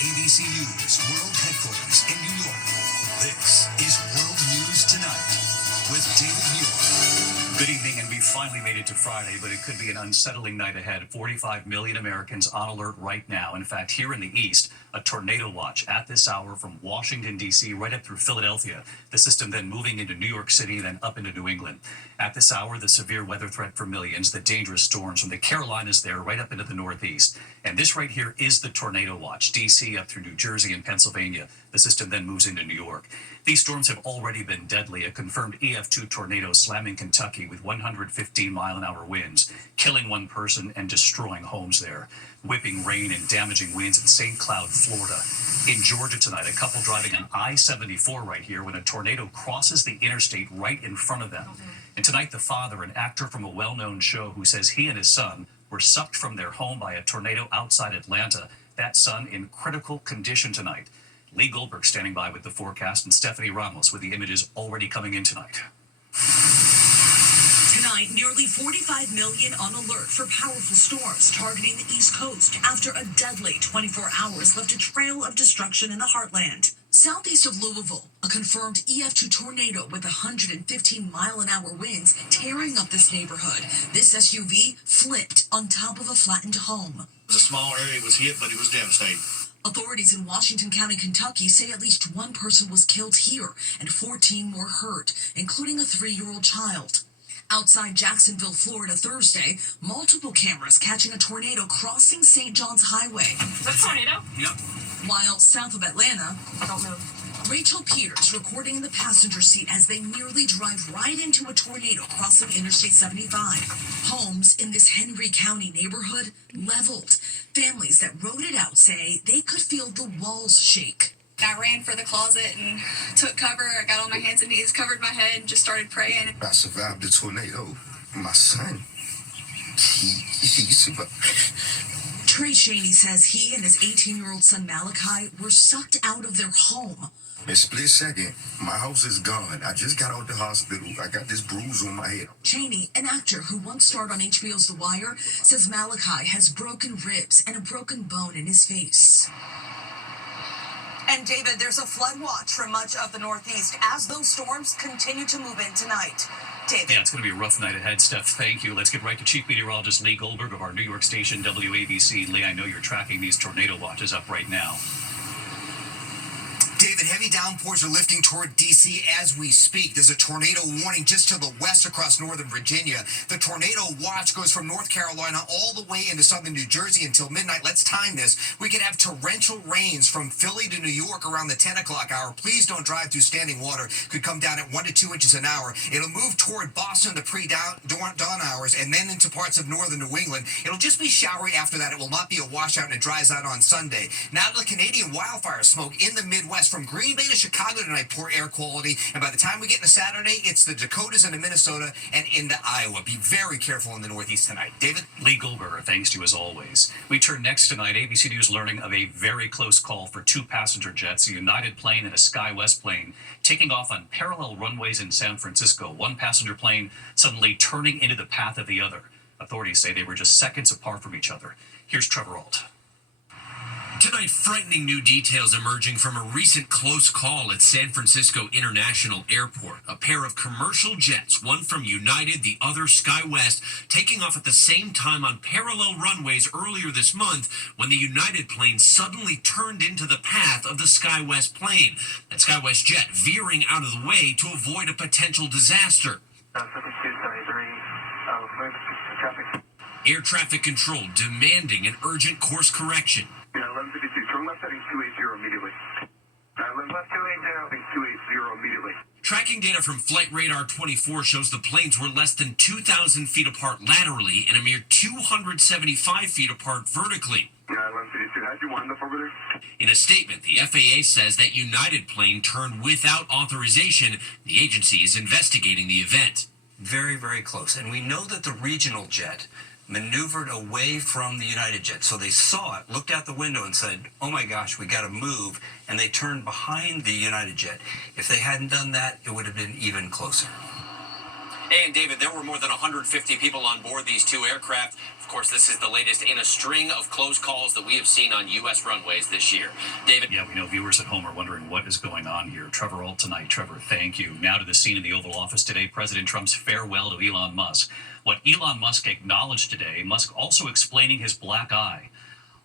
ABC News World Headquarters in New York. This is World News Tonight with David Muir. Good evening, and we finally made it to Friday, but it could be an unsettling night ahead. 45 million Americans on alert right now. In fact, here in the East, a tornado watch at this hour from Washington, D.C., right up through Philadelphia. The system then moving into New York City, then up into New England. At this hour, the severe weather threat for millions, the dangerous storms from the Carolinas there right up into the Northeast. And this right here is the tornado watch, D.C. up through New Jersey and Pennsylvania. The system then moves into New York. These storms have already been deadly. A confirmed EF2 tornado slamming Kentucky with 115-mile-an-hour winds, killing one person and destroying homes there. Whipping rain and damaging winds in St. Cloud, Florida. In Georgia tonight, a couple driving on I-74 right here when a tornado crosses the interstate right in front of them. And tonight, the father, an actor from a well-known show who says he and his son were sucked from their home by a tornado outside Atlanta. That son in critical condition tonight. Lee Goldberg standing by with the forecast, and Stephanie Ramos with the images already coming in tonight. Tonight, nearly 45 million on alert for powerful storms targeting the East Coast after a deadly 24 hours left a trail of destruction in the heartland. Southeast of Louisville, a confirmed EF2 tornado with 115-mile-an-hour winds tearing up this neighborhood. This SUV flipped on top of a flattened home. A small area was hit, but it was devastating. Authorities in Washington County, Kentucky say at least one person was killed here and 14 more hurt, including a 3-year-old child. Outside Jacksonville, Florida, Thursday, multiple cameras catching a tornado crossing St. John's Highway. Is that a tornado? Yep. While south of Atlanta, I don't know. Rachel Peters recording in the passenger seat as they nearly drive right into a tornado crossing Interstate 75. Homes in this Henry County neighborhood leveled. Families that rode it out say they could feel the walls shake. I ran for the closet and took cover. I got on my hands and knees, covered my head, and just started praying. I survived the tornado. My son, he survived. Trey Shaney says he and his 18-year-old son Malachi were sucked out of their home. In a split second, my house is gone. I just got out the hospital. I got this bruise on my head. Cheney, an actor who once starred on HBO's The Wire, says Malachi has broken ribs and a broken bone in his face. And David, there's a flood watch for much of the Northeast as those storms continue to move in tonight. David. Yeah, it's going to be a rough night ahead, Steph. Thank you. Let's get right to Chief Meteorologist Lee Goldberg of our New York station, WABC. Lee, I know you're tracking these tornado watches up right now. David, heavy downpours are lifting toward D.C. as we speak. There's a tornado warning just to the west across northern Virginia. The tornado watch goes from North Carolina all the way into southern New Jersey until midnight. Let's time this. We could have torrential rains from Philly to New York around the 10 o'clock hour. Please don't drive through standing water. Could come down at 1 to 2 inches an hour. It'll move toward Boston the pre-dawn hours and then into parts of northern New England. It'll just be showery after that. It will not be a washout, and it dries out on Sunday. Now to the Canadian wildfire smoke in the Midwest. From Green Bay to Chicago tonight, poor air quality. And by the time we get into Saturday, it's the Dakotas into Minnesota and into Iowa. Be very careful in the Northeast tonight. David? Lee Goldberg, thanks to you as always. We turn next tonight, ABC News learning of a very close call for 2 passenger jets, a United plane and a SkyWest plane, taking off on parallel runways in San Francisco. One passenger plane suddenly turning into the path of the other. Authorities say they were just seconds apart from each other. Here's Trevor Ault. Tonight, frightening new details emerging from a recent close call at San Francisco International Airport. A pair of commercial jets, one from United, the other SkyWest, taking off at the same time on parallel runways earlier this month when the United plane suddenly turned into the path of the SkyWest plane. That SkyWest jet veering out of the way to avoid a potential disaster. 5273, traffic. Air traffic control demanding an urgent course correction. Yeah, 1152, turn left heading 280 immediately. Left 280, heading 280 immediately. Tracking data from Flight Radar 24 shows the planes were less than 2,000 feet apart laterally and a mere 275 feet apart vertically. Yeah, 1152, how'd you wind up over there? In a statement, the FAA says that United plane turned without authorization. The agency is investigating the event. Very, very close. And we know that the regional jet maneuvered away from the United jet. So they saw it, looked out the window and said, oh my gosh, we got to move. And they turned behind the United jet. If they hadn't done that, it would have been even closer. Hey, and David, there were more than 150 people on board these two aircraft. Of course, this is the latest in a string of close calls that we have seen on U.S. runways this year. David? Yeah, we know viewers at home are wondering what is going on here. Trevor Ault tonight. Trevor, thank you. Now to the scene in the Oval Office today, President Trump's farewell to Elon Musk. What Elon Musk acknowledged today, Musk also explaining his black eye.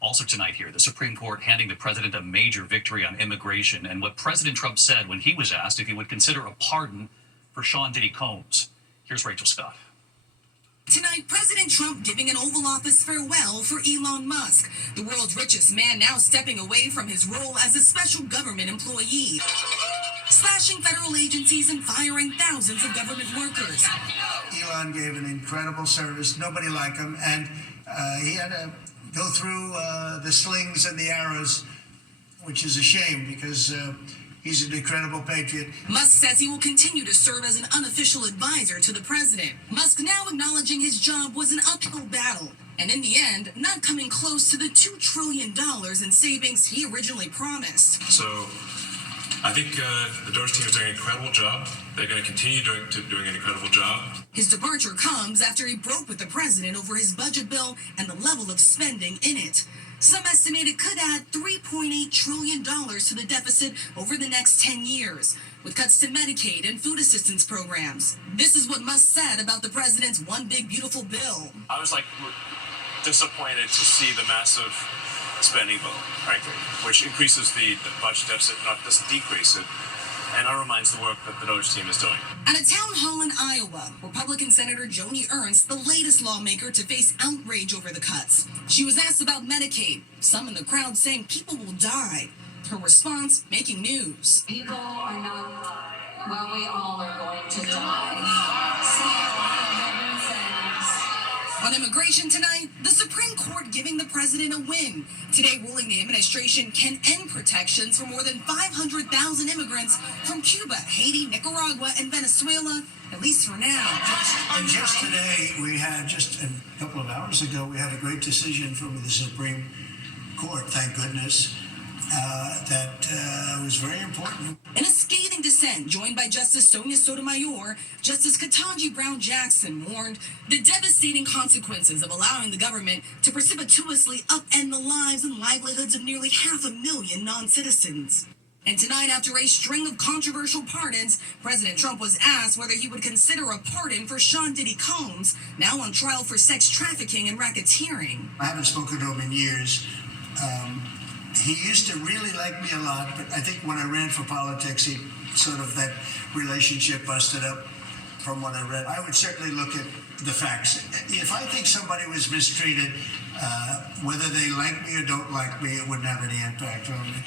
Also tonight here, the Supreme Court handing the president a major victory on immigration, and what President Trump said when he was asked if he would consider a pardon for Sean Diddy Combs. Here's Rachel Scott. Tonight, President Trump giving an Oval Office farewell for Elon Musk, the world's richest man now stepping away from his role as a special government employee, slashing federal agencies and firing thousands of government workers. Elon gave an incredible service, nobody like him, and he had to go through the slings and the arrows, which is a shame because he's an incredible patriot. Musk says he will continue to serve as an unofficial advisor to the president. Musk now acknowledging his job was an uphill battle, and in the end, not coming close to the $2 trillion in savings he originally promised. So I think the Doge team is doing an incredible job. They're going to continue doing an incredible job. His departure comes after he broke with the president over his budget bill and the level of spending in it. Some estimate it could add $3.8 trillion to the deficit over the next 10 years, with cuts to Medicaid and food assistance programs. This is what Musk said about the president's one big beautiful bill. I was disappointed to see the massive spending bill, frankly, which increases the budget deficit, not just decrease it, and undermines the work that the Doge team is doing. At a town hall in Iowa, Republican Senator Joni Ernst, the latest lawmaker to face outrage over the cuts. She was asked about Medicaid, some in the crowd saying people will die. Her response, making news. People are not, well, we all are going to die. On immigration tonight, the Supreme Court giving the president a win. Today ruling the administration can end protections for more than 500,000 immigrants from Cuba, Haiti, Nicaragua, and Venezuela, at least for now. And just today, we had, just a couple of hours ago, we had a great decision from the Supreme Court, thank goodness, that was very important. In a scathing dissent joined by Justice Sonia Sotomayor, Justice Ketanji Brown Jackson warned the devastating consequences of allowing the government to precipitously upend the lives and livelihoods of nearly 500,000 non-citizens. And tonight, after a string of controversial pardons, President Trump was asked whether he would consider a pardon for Sean Diddy Combs, now on trial for sex trafficking and racketeering. I haven't spoken to him in years. He used to really like me a lot, but I think when I ran for politics, he sort of, that relationship busted up from what I read. I would certainly look at the facts. If I think somebody was mistreated, whether they like me or don't like me, it wouldn't have any impact on me.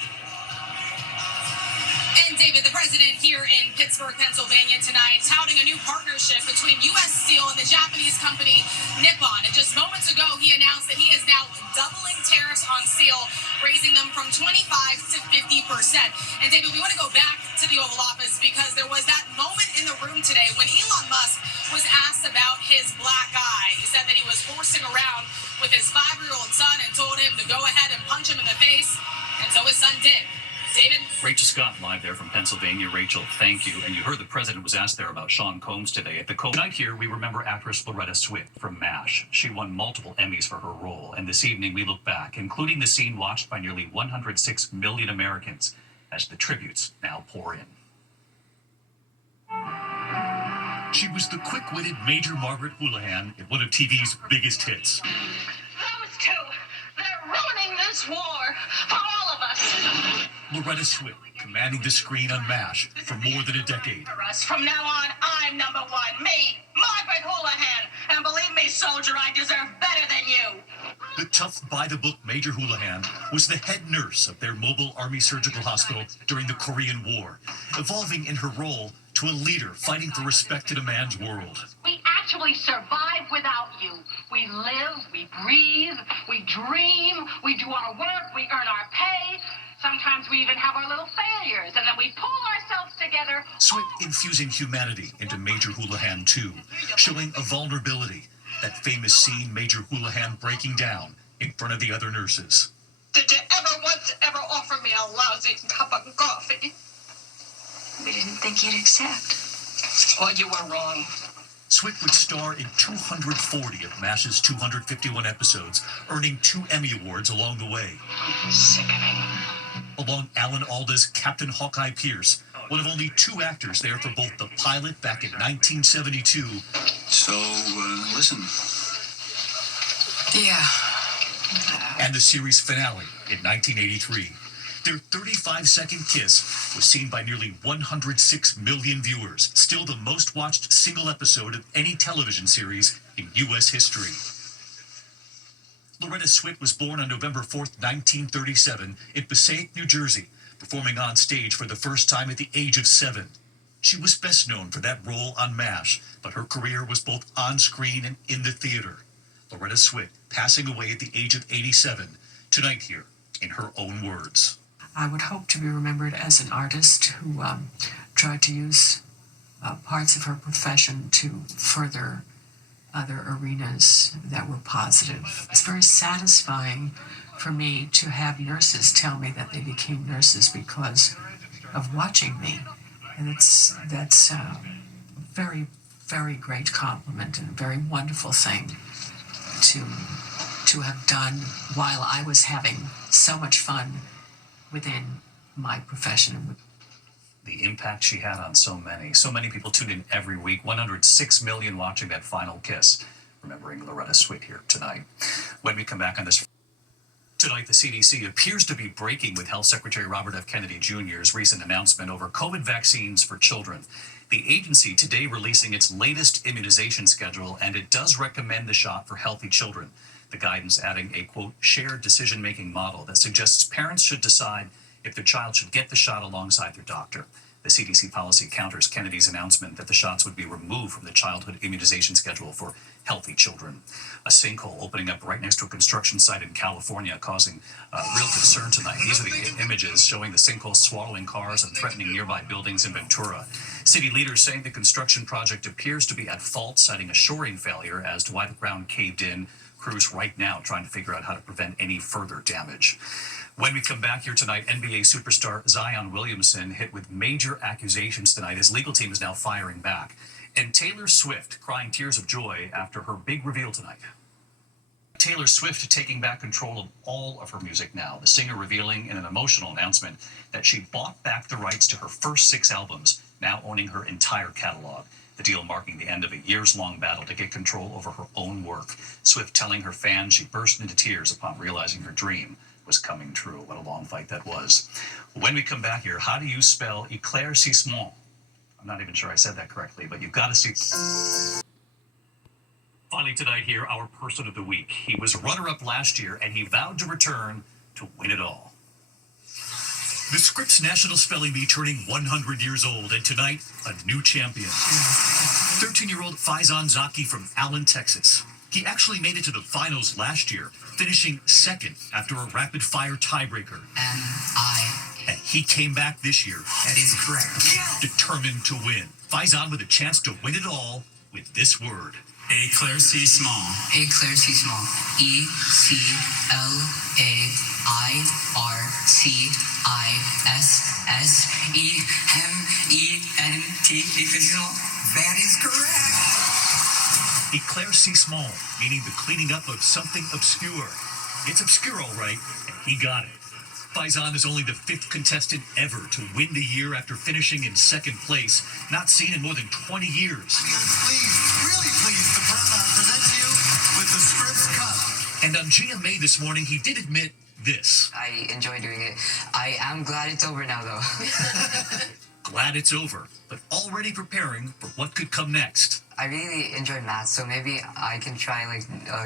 And David, the president here in Pittsburgh, Pennsylvania tonight, touting a new partnership between U.S. Steel and the Japanese company Nippon. And just moments ago, he announced that he is now doubling tariffs on steel, raising them from 25 to 50%. And David, we want to go back to the Oval Office because there was that moment in the room today when Elon Musk was asked about his black eye. He said that he was horsing around with his 5-year-old son and told him to go ahead and punch him in the face. And so his son did. David? Rachel Scott live there from Pennsylvania. Rachel, thank you. And you heard the president was asked there about Sean Combs today. At the night here, we remember actress Loretta Swit from MASH. She won multiple Emmys for her role. And this evening, we look back, including the scene watched by nearly 106 million Americans as the tributes now pour in. She was the quick-witted Major Margaret Houlihan in one of TV's biggest hits. Those two, they're ruining this war for all of us. Loretta Swit, commanding the screen on MASH for more than a decade. For us, from now on, I'm number one. Me, Margaret Houlihan. And believe me, soldier, I deserve better than you. The tough, by-the-book Major Houlihan was the head nurse of their mobile Army surgical hospital during the Korean War, evolving in her role to a leader fighting for respect in a man's world. We actually survive without you. We live, we breathe, we dream, we do our work, we earn our pay. Sometimes we even have our little failures, and then we pull ourselves together. Swit infusing humanity into Major Houlihan 2, showing a vulnerability, that famous scene Major Houlihan breaking down in front of the other nurses. Did you ever offer me a lousy cup of coffee? We didn't think you'd accept. Well, you were wrong. Swift would star in 240 of MASH's 251 episodes, earning 2 Emmy Awards along the way. Sickening. Along Alan Alda's Captain Hawkeye Pierce, one of only 2 actors there for both the pilot back in 1972. So, listen. Yeah. And the series finale in 1983. Their 35-second kiss was seen by nearly 106 million viewers, still the most watched single episode of any television series in U.S. history. Loretta Swit was born on November 4th, 1937, in Passaic, New Jersey, performing on stage for the first time at the age of 7. She was best known for that role on MASH, but her career was both on screen and in the theater. Loretta Swit passing away at the age of 87, tonight here, in her own words. I would hope to be remembered as an artist who tried to use parts of her profession to further other arenas that were positive. It's very satisfying for me to have nurses tell me that they became nurses because of watching me. And that's a very, very great compliment and a very wonderful thing to have done while I was having so much fun within my profession. The impact she had on so many people tuned in every week, 106 million watching that final kiss, remembering Loretta Swit here tonight. When we come back on this tonight, the CDC appears to be breaking with Health Secretary Robert F. Kennedy Jr.'s recent announcement over COVID vaccines for children. The agency today releasing its latest immunization schedule, and it does recommend the shot for healthy children. The guidance adding a, quote, shared decision-making model that suggests parents should decide if their child should get the shot alongside their doctor. The CDC policy counters Kennedy's announcement that the shots would be removed from the childhood immunization schedule for healthy children. A sinkhole opening up right next to a construction site in California, causing real concern tonight. These are the images showing the sinkhole swallowing cars and threatening nearby buildings in Ventura. City leaders saying the construction project appears to be at fault, citing a shoring failure as to why the ground caved in. Crews right now trying to figure out how to prevent any further damage. When we come back here tonight, NBA superstar Zion Williamson hit with major accusations tonight. His legal team is now firing back. And Taylor Swift crying tears of joy after her big reveal tonight. Taylor Swift taking back control of all of her music now. The singer revealing in an emotional announcement that she bought back the rights to her first 6 albums, now owning her entire catalog. The deal marking the end of a years-long battle to get control over her own work. Swift telling her fans she burst into tears upon realizing her dream was coming true. What a long fight that was. When we come back here, how do you spell éclaircissement? I'm not even sure I said that correctly, but you've got to see. Finally tonight here, our person of the week. He was runner-up last year, and he vowed to return to win it all. The Scripps National Spelling Bee turning 100 years old, and tonight, a new champion. 13-year-old Faizan Zaki from Allen, Texas. He actually made it to the finals last year, finishing second after a rapid-fire tiebreaker. And he came back this year. That is correct. Determined to win. Faizan with a chance to win it all with this word. Éclaircissement. Éclaircissement. Éclaircissement. Éclaircissement. That is correct. Éclaircissement, meaning the cleaning up of something obscure. It's obscure, all right, and he got it. Faizan is only the 5th contestant ever to win the year after finishing in 2nd place, not seen in more than 20 years. Really pleased to present to you with the Scripps Cup. And on GMA this morning, he did admit this. I enjoy doing it. I am glad it's over now, though. Glad it's over, but already preparing for what could come next. I really enjoy math, so maybe I can try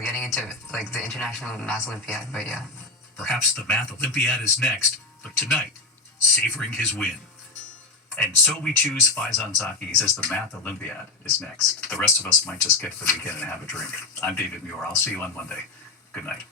getting into the International Math Olympiad, but yeah. Perhaps the Math Olympiad is next, but tonight, savoring his win. And so we choose Faizan Zaki. He says the Math Olympiad is next. The rest of us might just get to the weekend and have a drink. I'm David Muir. I'll see you on Monday. Good night.